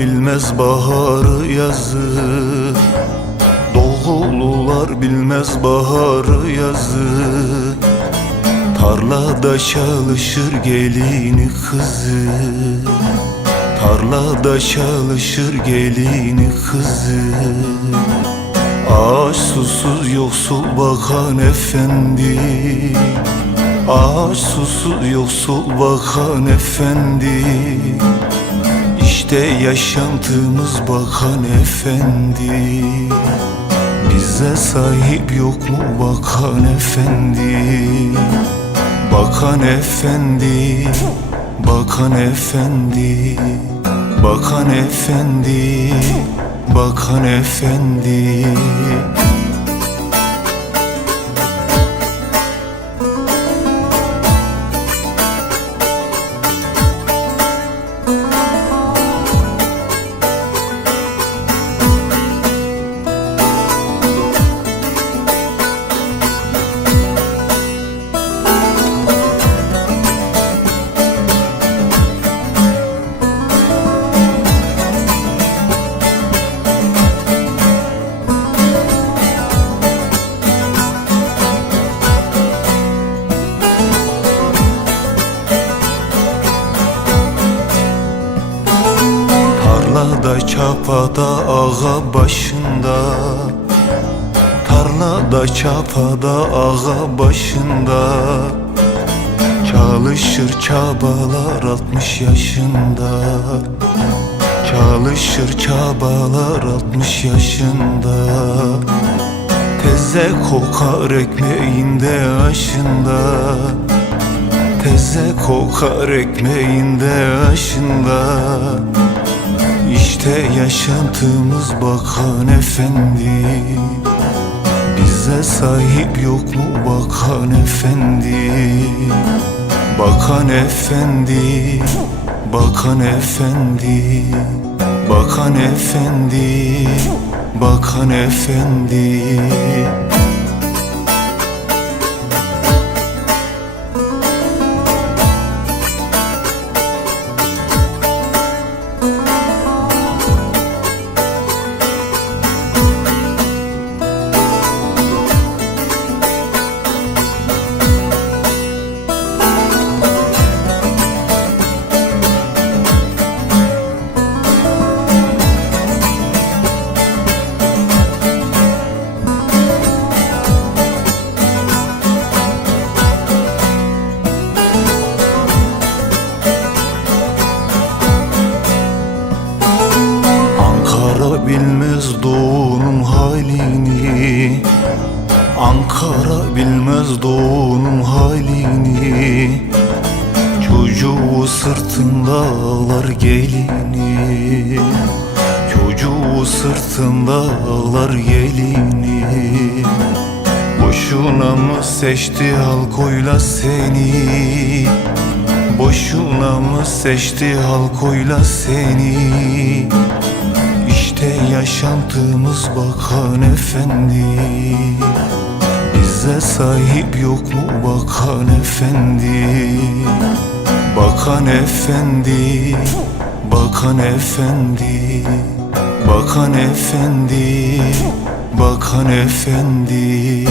bilmez baharı yazı, Doğulular bilmez baharı yazı. Tarlada çalışır gelini kızı, Tarlada çalışır gelini kızı. Ağaç susuz yoksul bakan efendi, Ağaç susuz yoksul bakan efendi. İşte yaşantımız bakan efendi. Bize sahip yok mu bakan efendi? Bakan efendi, bakan efendi, bakan efendi, bakan efendi. Tarlada çapada ağa başında, Tarlada çapada ağa başında. Çalışır çabalar 60 yaşında, Çalışır çabalar 60 yaşında. Teze kokar ekmeğinde aşında, Teze kokar ekmeğinde aşında. İşte yaşantımız bakan efendi. Bize sahip yok mu bakan efendi? Bakan efendi, bakan efendi, bakan efendi, bakan efendi. Bilmez doğunun halini, Ankara bilmez doğunun halini. Çocuğu sırtında ağlar gelini, Çocuğu sırtında ağlar gelini. Boşuna mı seçti halkoyla seni, Boşuna mı seçti halkoyla seni. İşte yaşantımız bakan efendi. Bize sahip yok mu bakan efendi? Bakan efendi, bakan efendi, bakan efendi, bakan efendi.